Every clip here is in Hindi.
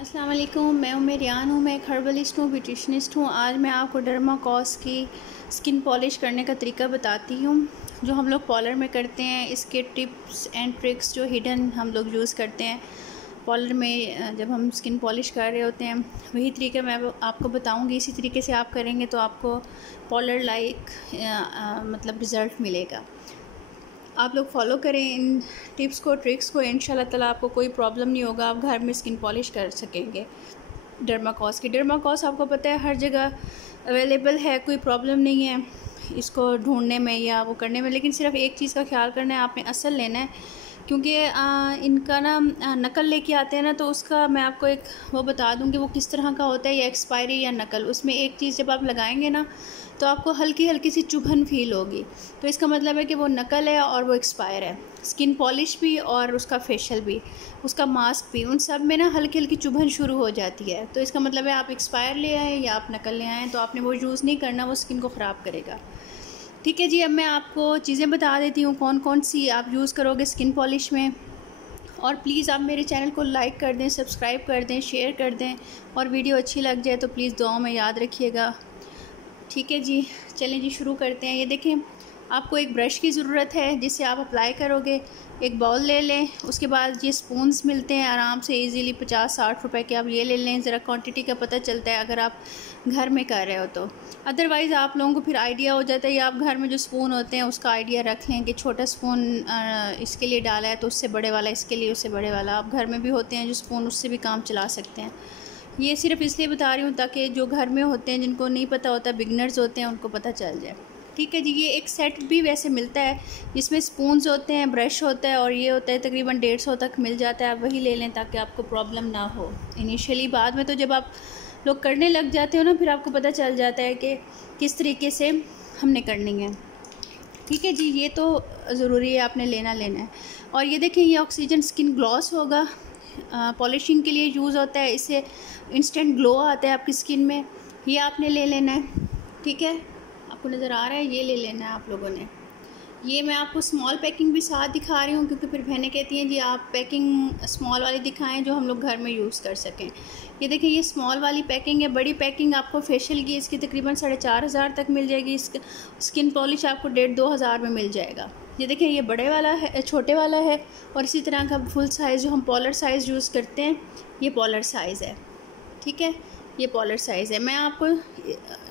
अस्सलाम वालेकुम, मैं रियान हूँ। मैं एक हर्बलिस्ट हूँ, ब्यूटिशनिस्ट हूँ। आज मैं आपको डर्माकोस की स्किन पॉलिश करने का तरीका बताती हूँ जो हम लोग पार्लर में करते हैं। इसके टिप्स एंड ट्रिक्स जो हिडन हम लोग यूज़ करते हैं पार्लर में जब हम स्किन पॉलिश कर रहे होते हैं, वही तरीका मैं आपको बताऊँगी। इसी तरीके से आप करेंगे तो आपको पार्लर लाइक मतलब रिज़ल्ट मिलेगा। आप लोग फॉलो करें इन टिप्स को, ट्रिक्स को, इंशाल्लाह ताला आपको कोई प्रॉब्लम नहीं होगा। आप घर में स्किन पॉलिश कर सकेंगे। डर्माकोस आपको पता है हर जगह अवेलेबल है, कोई प्रॉब्लम नहीं है इसको ढूंढने में या वो करने में। लेकिन सिर्फ एक चीज़ का ख्याल करना है, आपने असल लेना है, क्योंकि इनका ना नकल लेके आते हैं ना, तो उसका मैं आपको एक वो बता दूँ कि वो किस तरह का होता है, या एक्सपायरी या नकल। उसमें एक चीज़ जब आप लगाएंगे ना तो आपको हल्की हल्की सी चुभन फील होगी, तो इसका मतलब है कि वो नकल है और वो एक्सपायर है। स्किन पॉलिश भी और उसका फेशियल भी, उसका मास्क भी, उन सब में ना हल्की हल्की चुभन शुरू हो जाती है। तो इसका मतलब है आप एक्सपायर ले आए या आप नकल ले आएँ, तो आपने वो यूज़ नहीं करना, वो स्किन को ख़राब करेगा। ठीक है जी, अब मैं आपको चीज़ें बता देती हूँ कौन कौन सी आप यूज़ करोगे स्किन पॉलिश में। और प्लीज़ आप मेरे चैनल को लाइक कर दें, सब्सक्राइब कर दें, शेयर कर दें, और वीडियो अच्छी लग जाए तो प्लीज़ दुआओं में याद रखिएगा। ठीक है जी, चलें जी शुरू करते हैं। ये देखें, आपको एक ब्रश की ज़रूरत है जिससे आप अप्लाई करोगे। एक बाउल ले लें, उसके बाद ये स्पून्स मिलते हैं आराम से इजीली 50-60 रुपए के, आप ये ले लें। ज़रा क्वांटिटी का पता चलता है अगर आप घर में कर रहे हो तो। अदरवाइज़ आप लोगों को फिर आइडिया हो जाता है, या आप घर में जो स्पून होते हैं उसका आइडिया रख लें कि छोटा स्पून इसके लिए डाला है तो उससे बड़े वाला, इसके लिए उससे बड़े वाला। आप घर में भी होते हैं जो स्पून, उससे भी काम चला सकते हैं। ये सिर्फ इसलिए बता रही हूँ ताकि जो घर में होते हैं, जिनको नहीं पता होता, बिगनर्स होते हैं, उनको पता चल जाए। ठीक है जी, ये एक सेट भी वैसे मिलता है जिसमें स्पून्स होते हैं, ब्रश होता है, और ये होता है तकरीबन 150 तक मिल जाता है। आप वही ले लें ताकि आपको प्रॉब्लम ना हो इनिशियली। बाद में तो जब आप लोग करने लग जाते हो ना, फिर आपको पता चल जाता है कि किस तरीके से हमने करनी है। ठीक है जी, ये तो ज़रूरी है, आपने लेना है। और ये देखें, ये ऑक्सीजन स्किन ग्लॉस होगा, पॉलिशिंग के लिए यूज़ होता है। इससे इंस्टेंट ग्लो आता है आपकी स्किन में। ये आपने ले लेना है। ठीक है, आपको नज़र आ रहा है, ये ले लेना है आप लोगों ने। ये मैं आपको स्मॉल पैकिंग भी साथ दिखा रही हूँ, क्योंकि फिर बहनें कहती हैं जी आप पैकिंग स्मॉल वाली दिखाएं जो हम लोग घर में यूज़ कर सकें। ये देखें, ये स्मॉल वाली पैकिंग है। बड़ी पैकिंग आपको फेशियल की इसकी तकरीबन 4500 तक मिल जाएगी। स्किन पॉलिश आपको 1500-2000 में मिल जाएगा। ये देखें, ये बड़े वाला है, छोटे वाला है, और इसी तरह का फुल साइज़ जो हम पॉलर साइज़ यूज़ करते हैं, ये पॉलर साइज़ है। ठीक है, ये पॉलर साइज़ है। मैं आपको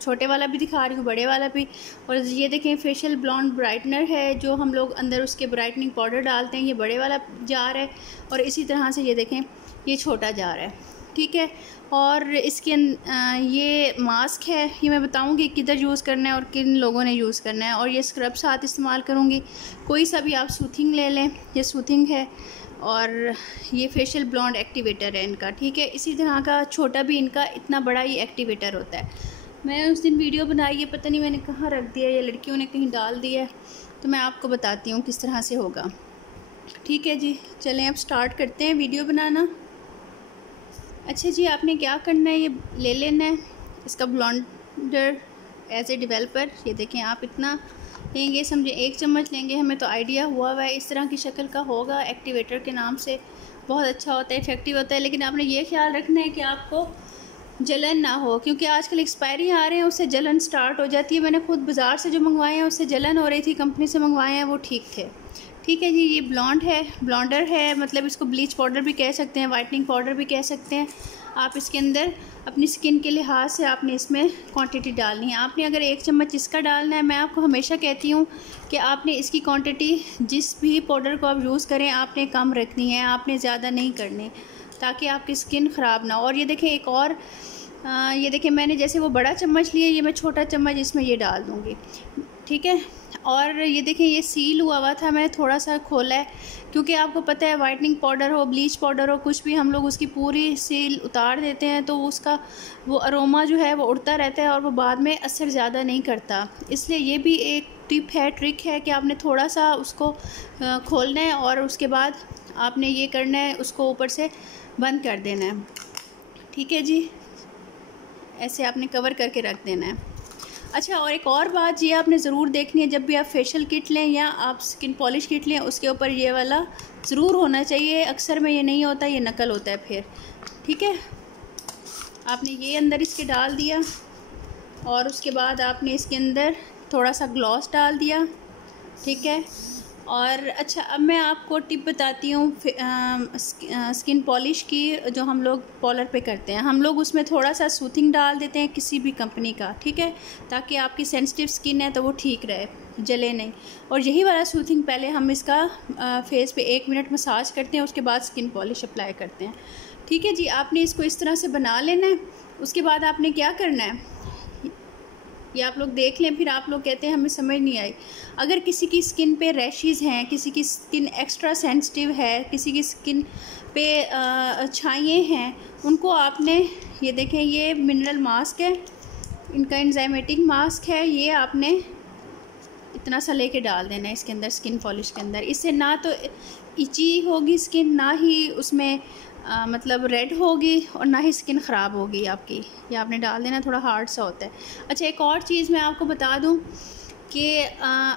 छोटे वाला भी दिखा रही हूँ, बड़े वाला भी। और ये देखें, फेशियल ब्लॉन्ड ब्राइटनर है जो हम लोग अंदर उसके ब्राइटनिंग पाउडर डालते हैं, ये बड़े वाला जार है। और इसी तरह से ये देखें, ये छोटा जार है। ठीक है, और इसके ये मास्क है, ये मैं बताऊंगी किधर यूज़ करना है और किन लोगों ने यूज़ करना है। और ये स्क्रब साथ इस्तेमाल करूँगी, कोई सा भी आप सूथिंग ले लें, ये सूथिंग है। और ये फेशियल ब्लॉन्ड एक्टिवेटर है इनका। ठीक है, इसी तरह का छोटा भी इनका इतना बड़ा ही एक्टिवेटर होता है। मैं उस दिन वीडियो बनाई है, पता नहीं मैंने कहाँ रख दिया, ये लड़कियों ने कहीं डाल दिया है, तो मैं आपको बताती हूँ किस तरह से होगा। ठीक है जी, चलें अब स्टार्ट करते हैं वीडियो बनाना। अच्छा जी, आपने क्या करना है, ये ले लेना है इसका ब्लॉन्डर एज ए डेवलपर। ये देखें, आप इतना लेंगे, समझे 1 चम्मच लेंगे, हमें तो आइडिया हुआ है इस तरह की शक्ल का होगा। एक्टिवेटर के नाम से बहुत अच्छा होता है, इफेक्टिव होता है। लेकिन आपने ये ख्याल रखना है कि आपको जलन ना हो, क्योंकि आजकल एक्सपायरी आ रहे हैं, उससे जलन स्टार्ट हो जाती है। मैंने खुद बाज़ार से जो मंगवाए हैं उससे जलन हो रही थी, कंपनी से मंगवाए हैं वो ठीक थे। ठीक है जी, ये ब्लॉन्डर है, मतलब इसको ब्लीच पाउडर भी कह सकते हैं, वाइटनिंग पाउडर भी कह सकते हैं। आप इसके अंदर अपनी स्किन के लिहाज से आपने इसमें क्वांटिटी डालनी है। आपने अगर 1 चम्मच इसका डालना है, मैं आपको हमेशा कहती हूँ कि आपने इसकी क्वांटिटी जिस भी पाउडर को आप यूज़ करें आपने कम रखनी है, आपने ज़्यादा नहीं करनी, ताकि आपकी स्किन ख़राब ना हो। और ये देखें, एक और ये देखें, मैंने जैसे वो बड़ा चम्मच लिया, ये मैं छोटा चम्मच इसमें ये डाल दूँगी। ठीक है, और ये देखें, ये सील हुआ था, मैंने थोड़ा सा खोला है, क्योंकि आपको पता है वाइटनिंग पाउडर हो, ब्लीच पाउडर हो, कुछ भी हम लोग उसकी पूरी सील उतार देते हैं तो उसका वो अरोमा जो है वो उड़ता रहता है और वो बाद में असर ज़्यादा नहीं करता। इसलिए ये भी एक टिप है, ट्रिक है कि आपने थोड़ा सा उसको खोलना है और उसके बाद आपने ये करना है, उसको ऊपर से बंद कर देना है। ठीक है जी, ऐसे आपने कवर करके रख देना है। अच्छा, और एक और बात ये आपने ज़रूर देखनी है, जब भी आप फेशियल किट लें या आप स्किन पॉलिश किट लें, उसके ऊपर ये वाला ज़रूर होना चाहिए। अक्सर में ये नहीं होता, ये नकल होता है फिर। ठीक है, आपने ये अंदर इसके डाल दिया और उसके बाद आपने इसके अंदर थोड़ा सा ग्लॉस डाल दिया। ठीक है, और अच्छा, अब मैं आपको टिप बताती हूँ स्किन पॉलिश की, जो हम लोग पॉलर पे करते हैं। हम लोग उसमें थोड़ा सा सूथिंग डाल देते हैं किसी भी कंपनी का, ठीक है, ताकि आपकी सेंसिटिव स्किन है तो वो ठीक रहे, जले नहीं। और यही वाला सूथिंग पहले हम इसका फेस पे 1 मिनट मसाज करते हैं, उसके बाद स्किन पॉलिश अप्लाई करते हैं। ठीक है जी, आपने इसको इस तरह से बना लेना है। उसके बाद आपने क्या करना है, ये आप लोग देख लें, फिर आप लोग कहते हैं हमें समझ नहीं आई। अगर किसी की स्किन पे रैशेज़ हैं, किसी की स्किन एक्स्ट्रा सेंसिटिव है, किसी की स्किन पे छाइयाँ हैं, उनको आपने, ये देखें, ये मिनरल मास्क है, इनका एंजाइमेटिक मास्क है, ये आपने इतना सा लेके डाल देना है इसके अंदर, स्किन पॉलिश के अंदर। इससे ना तो इची होगी स्किन, ना ही उसमें मतलब रेड होगी, और ना ही स्किन ख़राब होगी आपकी। ये आपने डाल देना, थोड़ा हार्ड सा होता है। अच्छा, एक और चीज़ मैं आपको बता दूं कि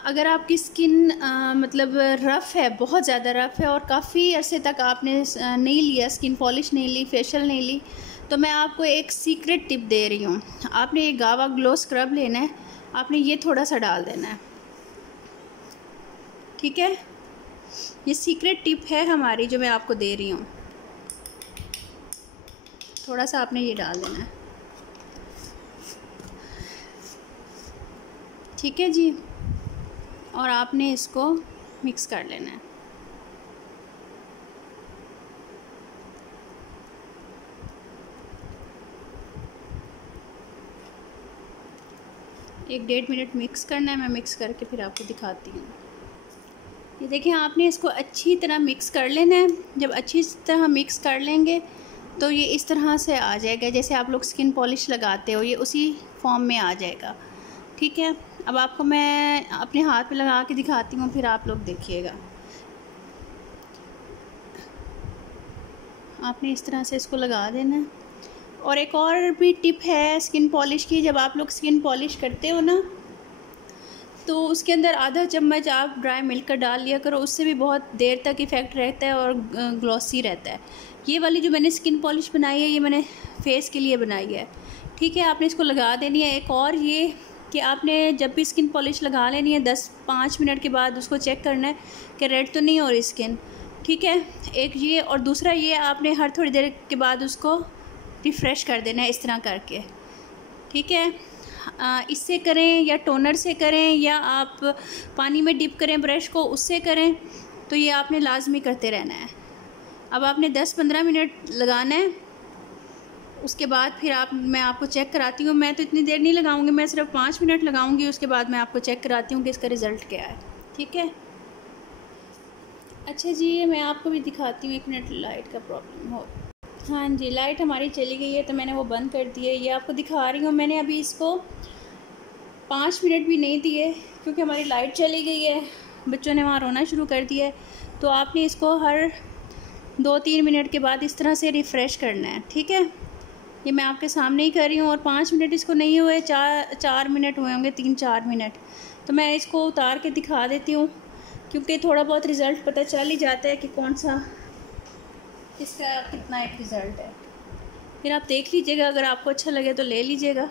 अगर आपकी स्किन मतलब रफ़ है, बहुत ज़्यादा रफ़ है, और काफ़ी अरसे तक आपने नहीं लिया, स्किन पॉलिश नहीं ली, फेशियल नहीं ली, तो मैं आपको एक सीक्रेट टिप दे रही हूँ। आपने एक गावा ग्लो स्क्रब लेना है, आपने ये थोड़ा सा डाल देना है। ठीक है, ये सीक्रेट टिप है हमारी जो मैं आपको दे रही हूँ। थोड़ा सा आपने ये डाल देना है। ठीक है जी, और आपने इसको मिक्स कर लेना है। एक 1.5 मिनट मिक्स करना है। मैं मिक्स करके फिर आपको दिखाती हूँ। ये देखें, आपने इसको अच्छी तरह मिक्स कर लेना है। जब अच्छी तरह मिक्स कर लेंगे तो ये इस तरह से आ जाएगा, जैसे आप लोग स्किन पॉलिश लगाते हो, ये उसी फॉर्म में आ जाएगा। ठीक है, अब आपको मैं अपने हाथ पे लगा के दिखाती हूँ, फिर आप लोग देखिएगा। आपने इस तरह से इसको लगा देना है। और एक और भी टिप है स्किन पॉलिश की, जब आप लोग स्किन पॉलिश करते हो ना, तो उसके अंदर आधा चम्मच आप ड्राई मिल्क का डाल लिया करो, उससे भी बहुत देर तक इफ़ेक्ट रहता है और ग्लॉसी रहता है। ये वाली जो मैंने स्किन पॉलिश बनाई है, ये मैंने फेस के लिए बनाई है। ठीक है, आपने इसको लगा देनी है। एक और ये कि आपने जब भी स्किन पॉलिश लगा लेनी है, 10-5 मिनट के बाद उसको चेक करना है कि रेड तो नहीं हो रही स्किन। ठीक है, एक ये, और दूसरा ये आपने हर थोड़ी देर के बाद उसको रिफ़्रेश कर देना है इस तरह करके। ठीक है, इससे करें या टोनर से करें या आप पानी में डिप करें ब्रश को, उससे करें, तो ये आपने लाजमी करते रहना है। अब आपने 10-15 मिनट लगाना है। उसके बाद फिर मैं आपको चेक कराती हूँ। मैं तो इतनी देर नहीं लगाऊंगी, मैं सिर्फ 5 मिनट लगाऊंगी। उसके बाद मैं आपको चेक कराती हूँ कि इसका रिज़ल्ट क्या है। ठीक है, अच्छा जी, मैं आपको भी दिखाती हूँ। 1 मिनट, लाइट का प्रॉब्लम हो। हाँ जी, लाइट हमारी चली गई है तो मैंने वो बंद कर दी है। ये आपको दिखा रही हूँ। मैंने अभी इसको 5 मिनट भी नहीं दिए क्योंकि हमारी लाइट चली गई है, बच्चों ने वहाँ रोना शुरू कर दिया है। तो आपने इसको हर 2-3 मिनट के बाद इस तरह से रिफ़्रेश करना है। ठीक है, ये मैं आपके सामने ही कर रही हूँ। और 5 मिनट इसको नहीं हुए, 4 मिनट हुए होंगे, 3-4 मिनट। तो मैं इसको उतार के दिखा देती हूँ, क्योंकि थोड़ा बहुत रिज़ल्ट पता चल ही जाता है कि कौन सा इसका कितना एक रिज़ल्ट है। फिर आप देख लीजिएगा, अगर आपको अच्छा लगे तो ले लीजिएगा।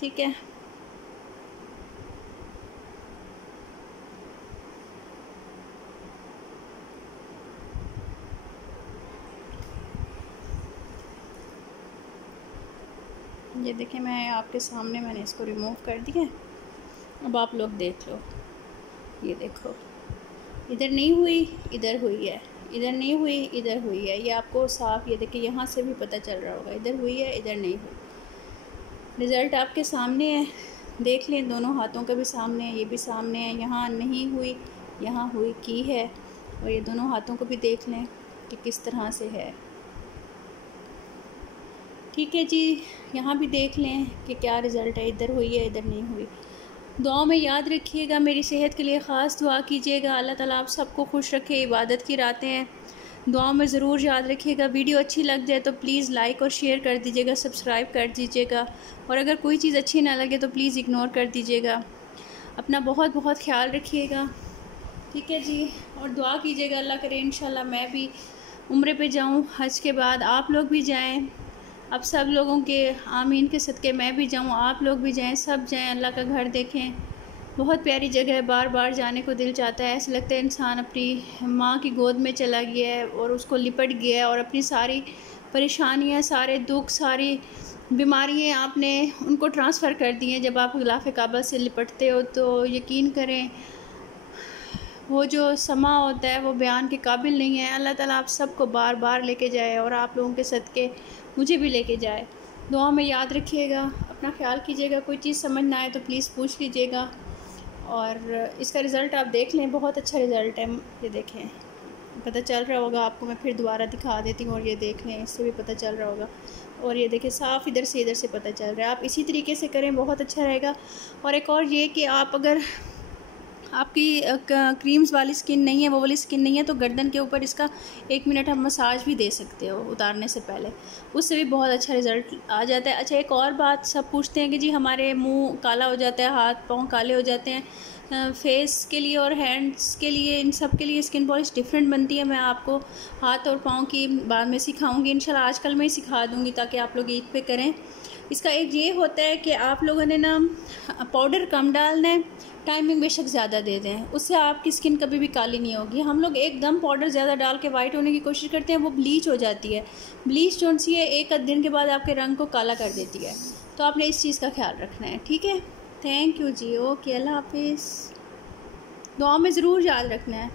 ठीक है, ये देखें, मैं आपके सामने मैंने इसको रिमूव कर दिया। अब आप लोग देख लो, ये देखो, इधर नहीं हुई, इधर हुई है, इधर नहीं हुई, इधर हुई है। ये आपको साफ, ये देखिए, यहाँ से भी पता चल रहा होगा, इधर हुई है, इधर नहीं हुई। रिज़ल्ट आपके सामने है, देख लें। दोनों हाथों का भी सामने है, ये भी सामने है। यहाँ नहीं हुई, यहाँ हुई की है। और ये दोनों हाथों को भी देख लें कि किस तरह से है। ठीक है जी, यहाँ भी देख लें कि क्या रिज़ल्ट है, इधर हुई है, इधर नहीं हुई। दुआ में याद रखिएगा, मेरी सेहत के लिए ख़ास दुआ कीजिएगा। अल्लाह ताला आप सबको खुश रखे। इबादत की रातें हैं, दुआओं में ज़रूर याद रखिएगा। वीडियो अच्छी लग जाए तो प्लीज़ लाइक और शेयर कर दीजिएगा, सब्सक्राइब कर दीजिएगा, और अगर कोई चीज़ अच्छी ना लगे तो प्लीज़ इग्नोर कर दीजिएगा। अपना बहुत बहुत ख्याल रखिएगा, ठीक है जी। और दुआ कीजिएगा, अल्लाह करे इंशाल्लाह मैं भी उम्रे पे जाऊँ हज के बाद, आप लोग भी जाएं। अब सब लोगों के आमीन के सदक़े मैं भी जाऊँ, आप लोग भी जाएं, सब जाएं, अल्लाह का घर देखें। बहुत प्यारी जगह है, बार बार जाने को दिल चाहता है। ऐसा लगता है इंसान अपनी माँ की गोद में चला गया है और उसको लिपट गया है, और अपनी सारी परेशानियाँ, सारे दुख, सारी बीमारियाँ आपने उनको ट्रांसफ़र कर दी हैं। जब आप ग़िलाफ़े काबा से लिपटते हो तो यकीन करें वो जो समा होता है वो बयान के काबिल नहीं है। अल्लाह ताला आप सबको बार बार लेके जाए, और आप लोगों के सदक़े मुझे भी लेके जाए। दुआ में याद रखिएगा, अपना ख्याल कीजिएगा। कोई चीज़ समझ ना आए तो प्लीज़ पूछ लीजिएगा। और इसका रिज़ल्ट आप देख लें, बहुत अच्छा रिज़ल्ट है। ये देखें, पता चल रहा होगा आपको, मैं फिर दोबारा दिखा देती हूँ, और ये देख लें, इससे भी पता चल रहा होगा। और ये देखें, साफ़ इधर से पता चल रहा है। आप इसी तरीके से करें, बहुत अच्छा रहेगा। और एक और ये कि आप अगर आपकी क्रीम्स वाली स्किन नहीं है, वो वाली स्किन नहीं है, तो गर्दन के ऊपर इसका 1 मिनट आप मसाज भी दे सकते हो उतारने से पहले, उससे भी बहुत अच्छा रिज़ल्ट आ जाता है। अच्छा, एक और बात, सब पूछते हैं कि जी हमारे मुंह काला हो जाता है, हाथ पाँव काले हो जाते हैं। फेस के लिए और हैंड्स के लिए, इन सब के लिए स्किन पॉलिश डिफरेंट बनती है। मैं आपको हाथ और पाँव की बाद में सिखाऊंगी इंशाल्लाह, आजकल मैं ही सिखा दूंगी ताकि आप लोग ईद पे करें। इसका एक ये होता है कि आप लोगों ने ना पाउडर कम डालना है, टाइमिंग बेशक ज़्यादा दे दें, उससे आपकी स्किन कभी भी काली नहीं होगी। हम लोग एकदम पाउडर ज़्यादा डाल के वाइट होने की कोशिश करते हैं, वो ब्लीच हो जाती है। ब्लीच जो सी है 1 दिन के बाद आपके रंग को काला कर देती है। तो आपने इस चीज़ का ख्याल रखना है, ठीक है। थैंक यू जी, ओके, अल्लाह हाफिज़। दुआ में ज़रूर याद रखना है।